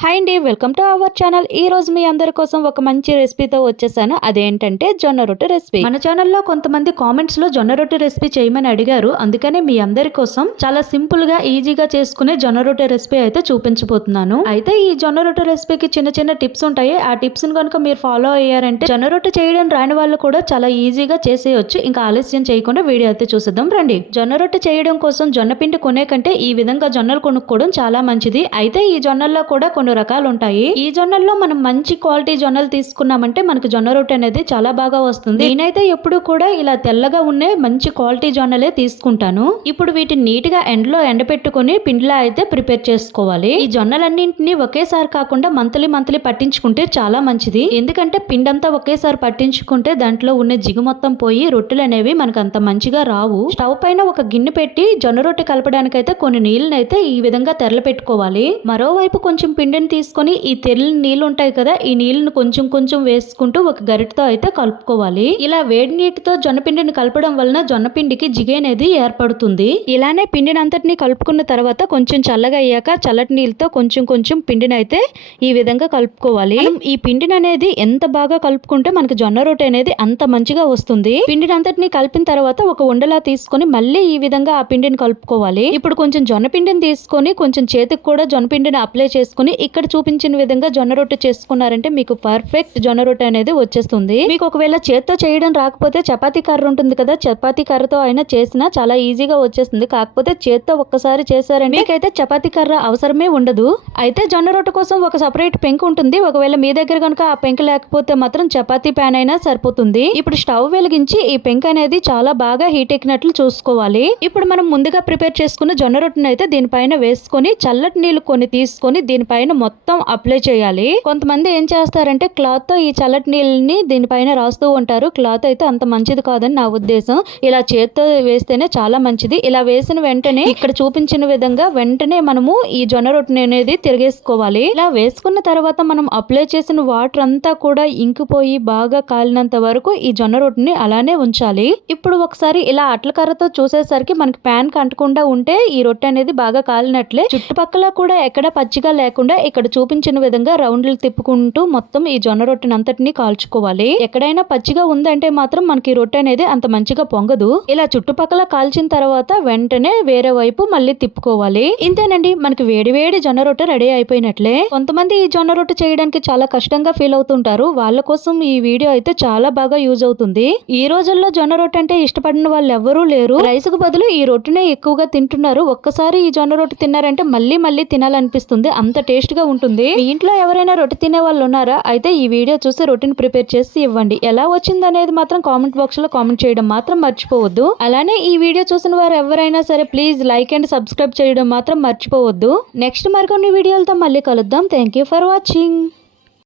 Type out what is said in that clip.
Hi అండి, welcome to our channel. ఈ రోజు మీ అందరి కోసం ఒక మంచి రెసిపీతో వచ్చేసాను. అదేంటంటే జొన్న రొట్టె రెసిపీ. మన ఛానల్లో కొంతమంది కామెంట్స్ లో జొన్న రొట్టె రెసిపీ చేయమని అడిగారు. అందుకనే మీ అందరి కోసం చాలా సింపుల్ గా ఈజీగా చేసుకునే జొన్న రొట్టె రెసిపీ అయితే చూపించబోతున్నాను. అయితే ఈ జొన్న రొట్టె రెసిపీకి చిన్న చిన్న టిప్స్ ఉంటాయి. ఆ టిప్స్ కనుక మీరు ఫాలో అయ్యారంటే జొన్న రొట్టె చేయడం రాని వాళ్ళు కూడా చాలా ఈజీగా చేసేయొచ్చు. ఇంకా ఆలస్యం చేయకుండా వీడియో అయితే చూసేద్దాం రండి. జొన్న రొట్టె చేయడం కోసం జొన్న పిండి కొనే కంటే ఈ విధంగా జొన్నలు కొనుక్కోవడం చాలా మంచిది. అయితే ఈ జొన్నల్లో కూడా కొన్ని రకాలు ఉంటాయి. ఈ జొన్నల్లో మనం మంచి క్వాలిటీ జొన్నలు తీసుకున్నామంటే మనకి జొన్న రొట్టె అనేది చాలా బాగా వస్తుంది. నేనైతే ఎప్పుడు కూడా ఇలా తెల్లగా ఉండే మంచి క్వాలిటీ జొన్నలే తీసుకుంటాను. ఇప్పుడు వీటిని నీట్ గా ఎండలో ఎండబెట్టుకుని పిండిలా అయితే ప్రిపేర్ చేసుకోవాలి. ఈ జొన్నలన్నింటినీ ఒకేసారి కాకుండా మంత్లీ పట్టించుకుంటే చాలా మంచిది. ఎందుకంటే పిండంతా ఒకేసారి పట్టించుకుంటే దాంట్లో ఉన్న జిగు మొత్తం పోయి రొట్టెలు అనేవి మనకు అంత మంచిగా రావు. స్టవ్ పైన ఒక గిన్నె పెట్టి జొన్న రొట్టె కలపడానికైతే కొన్ని నీళ్ళనైతే ఈ విధంగా తెరలు పెట్టుకోవాలి. మరోవైపు కొంచెం పిండిని తీసుకొని ఈ తెల్లని నీళ్ళు ఉంటాయి కదా, ఈ నీళ్ళను కొంచెం వేసుకుంటూ ఒక గరిటతో అయితే కలుపుకోవాలి. ఇలా వేడి నీటితో జొన్న పిండిని కలపడం వలన జొన్న పిండికి జిగి అనేది ఏర్పడుతుంది. ఇలానే పిండిని అంతటిని కలుపుకున్న తర్వాత కొంచెం చల్లగా అయ్యాక చల్లటి నీళ్ళతో కొంచెం పిండిని అయితే ఈ విధంగా కలుపుకోవాలి. ఈ పిండిని అనేది ఎంత బాగా కలుపుకుంటే మనకి జొన్న రొట్టె అనేది అంత మంచిగా వస్తుంది. పిండిని అంతటిని కలిపిన తర్వాత ఒక ఉండలా తీసుకొని మళ్ళీ ఈ విధంగా ఆ పిండిని కలుపుకోవాలి. ఇప్పుడు కొంచెం జొన్న పిండిని తీసుకొని కొంచెం చేతికి కూడా జొన్న పిండిని అప్లై చేసుకుని ఇక్కడ చూపించిన విధంగా జొన్న రొట్టె చేసుకున్నారంటే మీకు పర్ఫెక్ట్ జొన్న రొట్టె అనేది వచ్చేస్తుంది. మీకు ఒకవేళ చేత్తో చేయడం రాకపోతే చపాతీ కర్ర ఉంటుంది కదా, చపాతీ కర్రతో అయినా చేసినా చాలా ఈజీగా వచ్చేస్తుంది. కాకపోతే చేత్తో ఒక్కసారి చేశారంటే మీకైతే చపాతీ కర్ర అవసరమే ఉండదు. అయితే జొన్న రొట్టె కోసం ఒక సపరేట్ పెంకు ఉంటుంది. ఒకవేళ మీ దగ్గర కనుక ఆ పెంకు లేకపోతే మాత్రం చపాతీ ప్యాన్ అయినా సరిపోతుంది. ఇప్పుడు స్టవ్ వెలిగించి ఈ పెంకు అనేది చాలా బాగా హీట్ ఎక్కినట్లు చూసుకోవాలి. ఇప్పుడు మనం ముందుగా ప్రిపేర్ చేసుకున్న జొన్న రొట్టెని అయితే దీనిపైన వేసుకొని చల్లటి నీళ్లు కొన్ని తీసుకొని దీనిపైన మొత్తం అప్లై చేయాలి. కొంతమంది ఏం చేస్తారంటే క్లాత్ తో ఈ చల్లటి నీళ్ళని దీనిపైన రాస్తూ ఉంటారు. క్లాత్ అయితే అంత మంచిది కాదని నా ఉద్దేశం. ఇలా చేత్తో వేస్తేనే చాలా మంచిది. ఇలా వేసిన వెంటనే ఇక్కడ చూపించిన విధంగా వెంటనే మనము ఈ జొన్న రొట్టెని అనేది తిరిగేసుకోవాలి. ఇలా వేసుకున్న తర్వాత మనం అప్లై చేసిన వాటర్ అంతా కూడా ఇంకిపోయి బాగా కాలినంత వరకు ఈ జొన్న రొట్టెని అలానే ఉంచాలి. ఇప్పుడు ఒకసారి ఇలా అట్ల కర్రతో చూసేసరికి మనకి ప్యాన్ కంటకుండా ఉంటే ఈ రొట్టె అనేది బాగా కాలినట్లే. చుట్టుపక్కల కూడా ఎక్కడ పచ్చిగా లేకుండా ఇక్కడ చూపించిన విధంగా రౌండ్లు తిప్పుకుంటూ మొత్తం ఈ జొన్న రొట్టెని అంతటిని కాల్చుకోవాలి. ఎక్కడైనా పచ్చిగా ఉందంటే మాత్రం మనకి రొట్టె అనేది అంత మంచిగా పొంగదు. ఇలా చుట్టుపక్కల కాల్చిన తర్వాత వెంటనే వేరే వైపు మళ్ళీ తిప్పుకోవాలి. ఇంతేనండి, మనకి వేడి జొన్న రొట్టె రెడీ అయిపోయినట్లే. కొంతమంది ఈ జొన్న రొట్టె చేయడానికి చాలా కష్టంగా ఫీల్ అవుతుంటారు. వాళ్ళ కోసం ఈ వీడియో అయితే చాలా బాగా యూజ్ అవుతుంది. ఈ రోజుల్లో జొన్న రొట్టె అంటే ఇష్టపడిన వాళ్ళు ఎవరూ లేరు. రైస్ కు బదులు ఈ రొట్టెనే ఎక్కువగా తింటున్నారు. ఒక్కసారి ఈ జొన్న రొట్టె తిన్నారంటే మళ్ళీ తినాలనిపిస్తుంది. అంత టేస్ట్ గా ఉంటుంది. మీ ఇంట్లో ఎవరైనా రొట్టె తినే వాళ్ళు ఉన్నారా? అయితే ఈ వీడియో చూసి రొట్టెని ప్రిపేర్ చేసి ఇవ్వండి. ఎలా వచ్చింది అనేది మాత్రం కామెంట్ బాక్స్ లో కామెంట్ చేయడం మాత్రం మర్చిపోవద్దు. అలానే ఈ వీడియో చూసిన వారు ఎవరైనా సరే ప్లీజ్ లైక్ అండ్ సబ్స్క్రైబ్ చేయడం మాత్రం మర్చిపోవద్దు. నెక్స్ట్ మరికొన్ని వీడియోలతో మళ్ళీ కలుద్దాం. Thank you for watching.